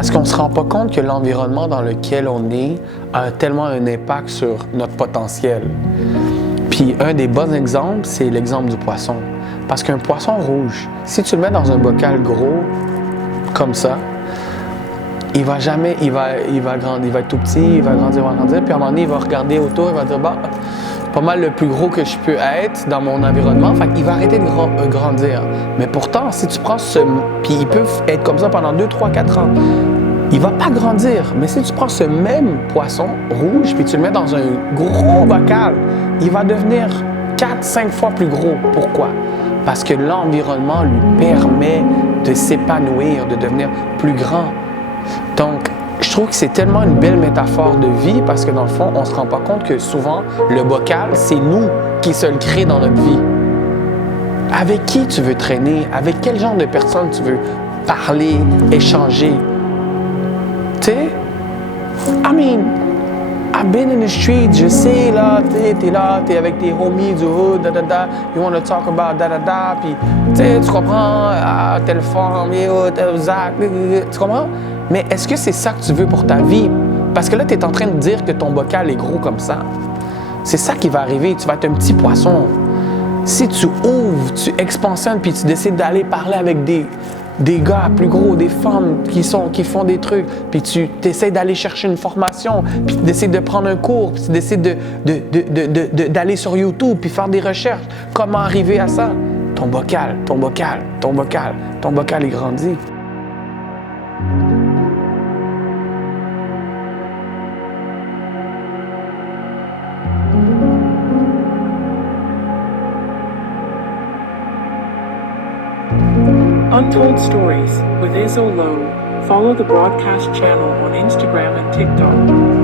Parce qu'on ne se rend pas compte que l'environnement dans lequel on est a tellement un impact sur notre potentiel. Puis un des bons exemples, c'est l'exemple du poisson. Parce qu'un poisson rouge, si tu le mets dans un bocal gros, comme ça, il va jamais, il va grandir, il va être tout petit, il va grandir, puis à un moment donné, il va regarder autour, il va dire, bah, c'est pas mal le plus gros que je peux être dans mon environnement, fait qu'il va arrêter de grandir. Mais pourtant, si tu prends puis il peut être comme ça pendant 2, 3, 4 ans, il va pas grandir. Mais si tu prends ce même poisson rouge, puis tu le mets dans un gros bocal, il va devenir 4, 5 fois plus gros. Pourquoi? Parce que l'environnement lui permet de s'épanouir, de devenir plus grand. Donc, je trouve que c'est tellement une belle métaphore de vie parce que dans le fond, on ne se rend pas compte que souvent, le bocal, c'est nous qui se le crée dans notre vie. Avec qui tu veux traîner? Avec quel genre de personne tu veux parler, échanger? Tu sais, I mean, I've been in the street, je sais, là, t'es là, t'es avec tes homies du hood, you want to talk about puis, tu sais, tu comprends, telle forme, tel Zach, tu comprends? Mais est-ce que c'est ça que tu veux pour ta vie? Parce que là, tu es en train de dire que ton bocal est gros comme ça. C'est ça qui va arriver, tu vas être un petit poisson. Si tu ouvres, tu expansionnes, puis tu décides d'aller parler avec des gars plus gros, des femmes qui font des trucs, puis tu essaies d'aller chercher une formation, puis tu décides de prendre un cours, puis tu décides d'aller sur YouTube, puis faire des recherches. Comment arriver à ça? Ton bocal est grandi. Untold Stories with Izzo Lowe. Follow the broadcast channel on Instagram and TikTok.